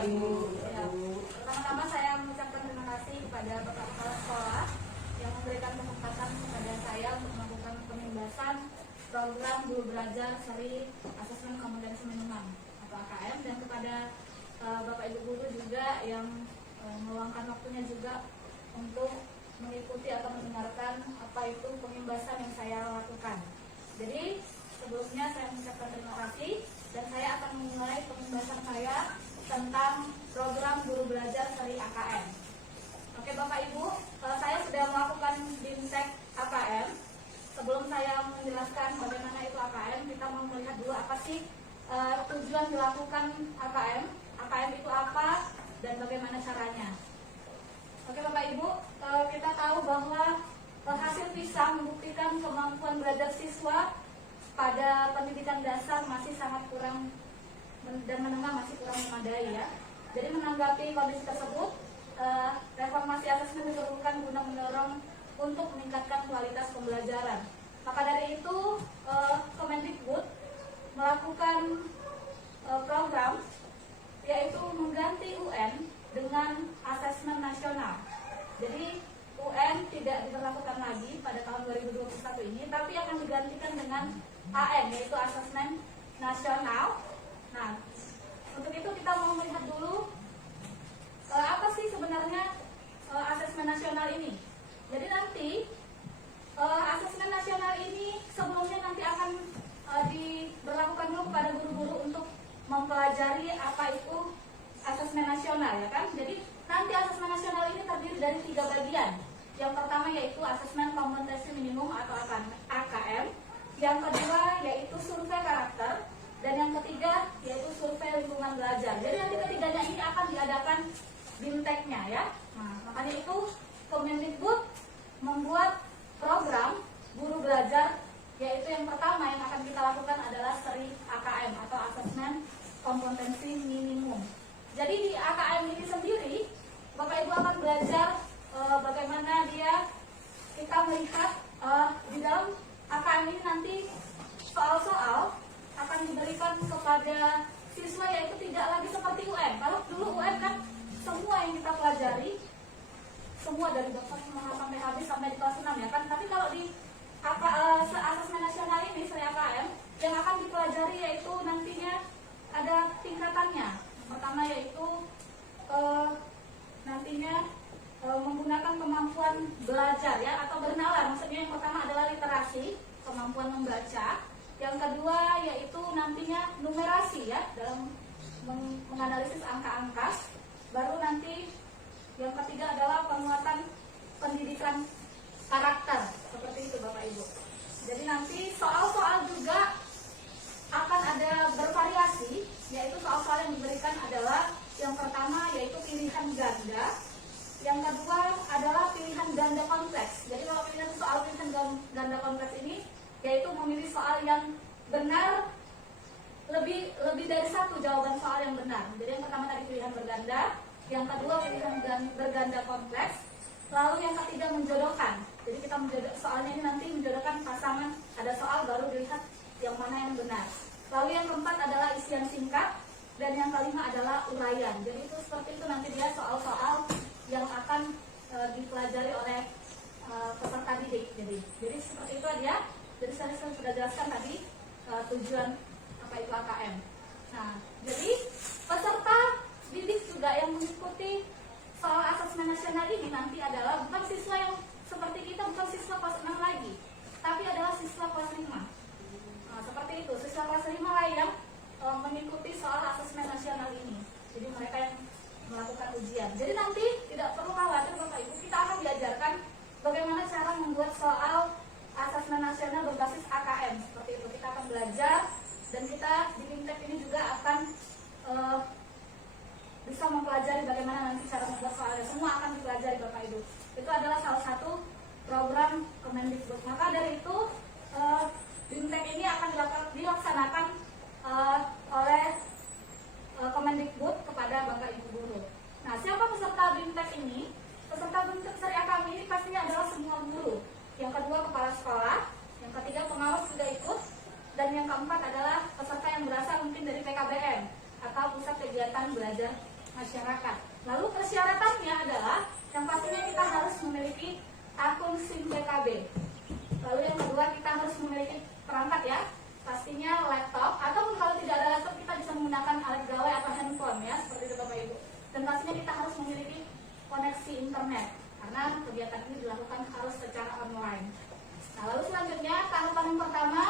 Ibu. Ya. Pertama-tama saya mengucapkan terima kasih kepada Bapak Kepala Sekolah yang memberikan kesempatan kepada saya untuk melakukan pembebasan program Guru Belajar Seri Asesmen Kompetensi Minuman atau AKM, dan kepada Bapak Ibu guru juga yang meluangkan waktunya juga untuk mengikuti atau mendengarkan apa itu pembebasan yang saya lakukan. Jadi sebelumnya saya mengucapkan terima kasih, dan saya akan memulai pembahasan saya tentang program Guru Belajar Seri AKM. Oke Bapak Ibu, saya sudah melakukan BIMTEK AKM. Sebelum saya menjelaskan bagaimana itu AKM, kita mau melihat dulu apa sih tujuan dilakukan AKM. AKM itu apa dan bagaimana caranya. Oke Bapak Ibu, kita tahu bahwa hasil PISA membuktikan kemampuan belajar siswa pada pendidikan dasar masih sangat kurang dan menengah masih kurang memadai ya. Jadi menanggapi kondisi tersebut, reformasi asesmen diperlukan guna mendorong untuk meningkatkan kualitas pembelajaran. Maka dari itu, Kemendikbud melakukan program yaitu mengganti UN dengan asesmen nasional. Jadi UN tidak diberlakukan lagi pada tahun 2021 ini, tapi akan digantikan dengan AM, yaitu asesmen nasional. Nah, untuk itu kita mau melihat dulu apa sih sebenarnya asesmen nasional ini. Jadi nanti asesmen nasional ini sebelumnya nanti akan diberlakukan dulu kepada guru-guru untuk mempelajari apa itu asesmen nasional, ya kan? Jadi nanti asesmen nasional ini terdiri dari 3 bagian. Yang pertama yaitu asesmen kompetensi minimum atau AKM, yang kedua yaitu survei karakter, dan yang ketiga yaitu survei lingkungan belajar. Jadi nanti ketiganya ini akan diadakan BIMTEK-nya ya. Nah, makanya itu Kemendikbud membuat program Guru Belajar, yaitu yang pertama yang akan kita lakukan adalah seri AKM atau asesmen kompetensi minimum. Jadi di AKM ini sendiri Bapak Ibu akan belajar bagaimana kita melihat di dalam AKM ini nanti soal-soal akan diberikan kepada siswa, yaitu tidak lagi seperti UN. Kalau dulu UN kan semua yang kita pelajari, semua dari dasar sampai habis sampai di kelas 6 ya kan. Tapi kalau di asesmen nasional ini seri AKM yang akan dipelajari yaitu nantinya ada tingkatannya. Pertama yaitu nantinya menggunakan kemampuan belajar ya atau bernalar. Maksudnya yang pertama adalah literasi, kemampuan membaca. Yang kedua yaitu nantinya numerasi ya, dalam menganalisis angka-angka. Baru nanti yang ketiga adalah penguatan pendidikan karakter. Seperti itu Bapak Ibu. Jadi nanti soal-soal juga akan ada bervariasi, yaitu soal-soal yang diberikan adalah yang pertama yaitu pilihan ganda, yang kedua adalah pilihan ganda kompleks. Jadi kalau pilihan ganda kompleks ini yaitu memilih soal yang benar lebih dari satu jawaban soal yang benar. Jadi yang pertama tadi pilihan berganda, yang kedua pilihan berganda kompleks, lalu yang ketiga menjodohkan. Jadi kita soalnya ini nanti menjodohkan pasangan, ada soal baru dilihat yang mana yang benar. Lalu yang keempat adalah isian singkat, dan yang kelima adalah uraian. Jadi itu seperti itu nanti dia soal-soal yang akan dipelajari oleh peserta didik. Jadi seperti itu aja. Jadi saya sudah jelaskan tadi tujuan apa itu AKM. Nah, jadi peserta didik juga yang mengikuti soal asesmen nasional ini nanti adalah bukan siswa yang seperti kita, bukan siswa kelas 6 lagi, tapi adalah siswa kelas 5. Nah, seperti itu, siswa kelas 5 lah yang mengikuti soal asesmen nasional ini. Jadi mereka yang melakukan ujian. Jadi nanti tidak perlu khawatir Bapak Ibu, kita akan diajarkan bagaimana cara membuat soal asesmen nasional berbasis AKM. Seperti itu, kita akan belajar, dan kita di BIMTEK ini juga akan bisa mempelajari bagaimana nanti cara membuat soalnya. Semua akan dipelajari Bapak Ibu. Itu adalah salah satu program Kemendikbud. Maka dari itu BIMTEK ini akan dilaksanakan oleh Kemendikbud kepada Bapak Ibu guru. Nah, siapa peserta BIMTEK ini? Peserta BIMTEK seri AKM ini pastinya adalah semua guru. Yang kedua kepala sekolah, yang ketiga pengawas juga ikut, dan yang keempat adalah peserta yang berasal mungkin dari PKBM atau pusat kegiatan belajar masyarakat. Lalu persyaratannya adalah yang pastinya kita harus memiliki akun SIM PKB. Lalu yang kedua kita harus memiliki perangkat ya, pastinya laptop, ataupun kalau tidak ada laptop kita bisa menggunakan alat gawai atau handphone ya, seperti itu Bapak Ibu. Dan pastinya kita harus memiliki koneksi internet karena kegiatan ini dilakukan harus secara online. Nah, lalu selanjutnya tahapan yang pertama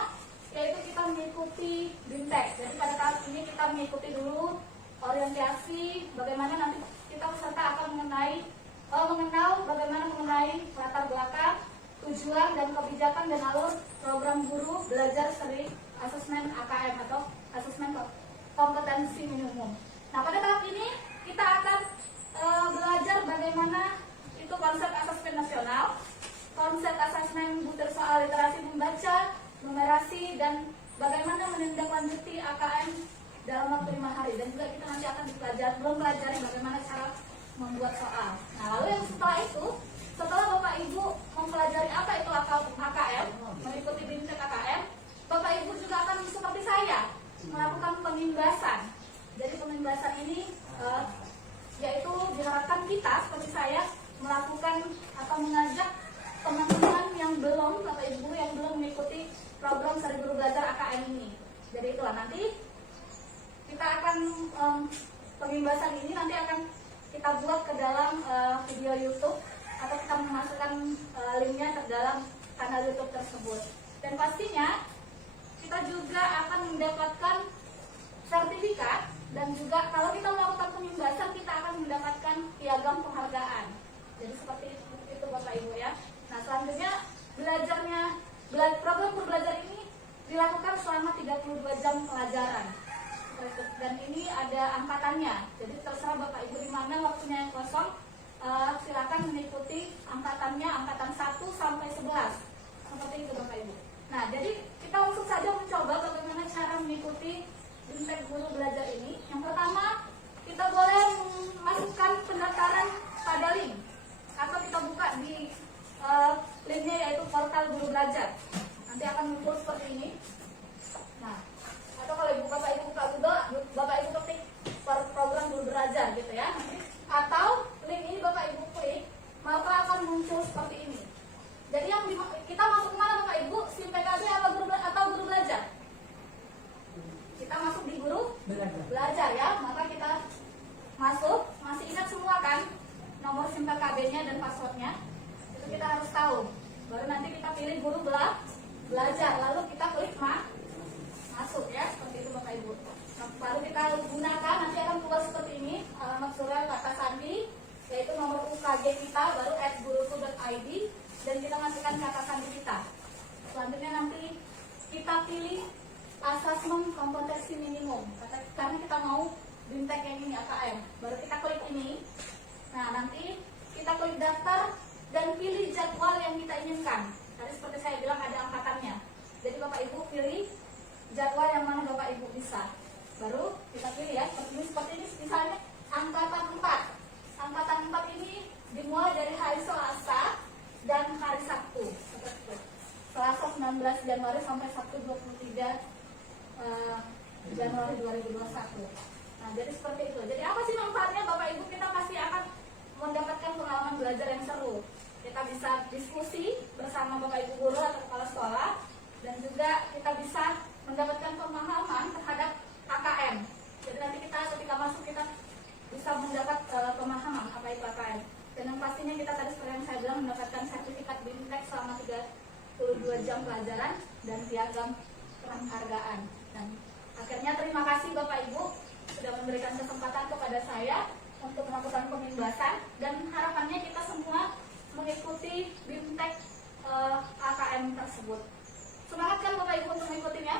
yaitu kita mengikuti BIMTEK. Jadi pada tahap ini kita mengikuti dulu orientasi bagaimana nanti kita peserta akan mengenal bagaimana mengenai latar belakang, tujuan dan kebijakan dan alur program guru belajar seri asesmen AKM atau asesmen kompetensi minimum. Nah, pada tahap ini kita akan belajar bagaimana itu konsep asesmen nasional, konsep asesmen butir soal literasi membaca, numerasi, dan bagaimana menindaklanjuti AKM dalam waktu 5 hari. Dan juga kita nanti akan mempelajari bagaimana cara membuat soal. Nah, lalu yang setelah Bapak Ibu mempelajari apa itu AKM, mengikuti BIMTEK AKM, Bapak Ibu juga akan seperti saya melakukan pengimbasan. Jadi pengimbasan ini yaitu diharapkan kita seperti saya melakukan atau mengajak teman-teman yang belum, Bapak Ibu yang belum mengikuti program Seri Guru Belajar AKM ini. Jadi itulah nanti kita akan pengimbasan ini nanti akan kita buat ke dalam video YouTube atau kita memasukkan linknya ke dalam kanal YouTube tersebut. Dan pastinya kita juga akan mendapatkan sertifikat dan juga kalau kita melakukan pengimbasan kita akan mendapatkan piagam penghargaan. Jadi seperti itu Bapak Ibu ya. Nah, selanjutnya program berbelajar ini dilakukan selama 32 jam pelajaran. Dan ini ada angkatannya. Jadi terserah Bapak Ibu di mana waktunya yang kosong, silakan mengikuti angkatannya, angkatan 1 sampai 11. Seperti itu Bapak Ibu. Nah, jadi kita langsung saja mencoba bagaimana cara mengikuti BIMTEK Guru Belajar ini. Yang pertama, kita boleh memasukkan pendaftaran pada link atau kita buka di linknya yaitu portal Guru Belajar. Nanti akan muncul seperti ini. Nah, atau kalau Bapak Ibu buka Google, Bapak Ibu ketik program Guru Belajar gitu ya. Atau link ini Bapak Ibu klik, maka akan muncul seperti ini. Jadi yang kita masuk kemana Bapak Ibu? SIM PKB atau Guru Belajar? Kita masuk di Guru Belajar ya. Maka kita masuk, masih ingat semua kan nomor SIM PKB-nya dan passwordnya? Itu kita harus tahu. Baru nanti kita pilih Guru Belajar, lalu kita klik masuk ya, seperti itu Bapak Ibu. Nah, baru kita gunakan, nanti akan keluar seperti ini, alamat surat kata sandi, yaitu nomor UKG kita, baru @guruku.id, dan kita masukkan kata sandi kita. Selanjutnya nanti kita pilih asesmen kompetensi minimum, karena kita mau BIMTEK yang ini AKM. Baru kita klik ini. Nah, nanti kita klik daftar dan pilih jadwal yang kita inginkan. Tadi seperti saya bilang ada angkatannya. Jadi Bapak Ibu pilih jadwal yang mana Bapak Ibu bisa. Baru kita pilih ya, seperti ini misalnya angkatan 4. Angkatan 4 ini dimulai dari hari Selasa dan hari Sabtu. Seperti itu. Selasa 19 Januari sampai Sabtu 23 Januari 2021. Nah, jadi seperti itu. Jadi apa sih manfaatnya Bapak Ibu? Kita pasti akan mendapatkan pengalaman belajar yang seru. Kita bisa diskusi bersama Bapak Ibu guru atau kepala sekolah, dan juga kita bisa mendapatkan pemahaman terhadap AKM. Jadi nanti kita ketika masuk kita bisa mendapat pemahaman apa itu AKM. Dan yang pastinya kita tadi seperti yang saya bilang mendapatkan sertifikat BIMTEK selama 32 jam pelajaran dan piagam penghargaan. Dan akhirnya terima kasih Bapak Ibu sudah memberikan kesempatan kepada saya untuk melakukan pengimbasan, dan harapannya kita semua mengikuti BIMTEK AKM tersebut. Semangat kan Bapak Ibu untuk mengikutinya?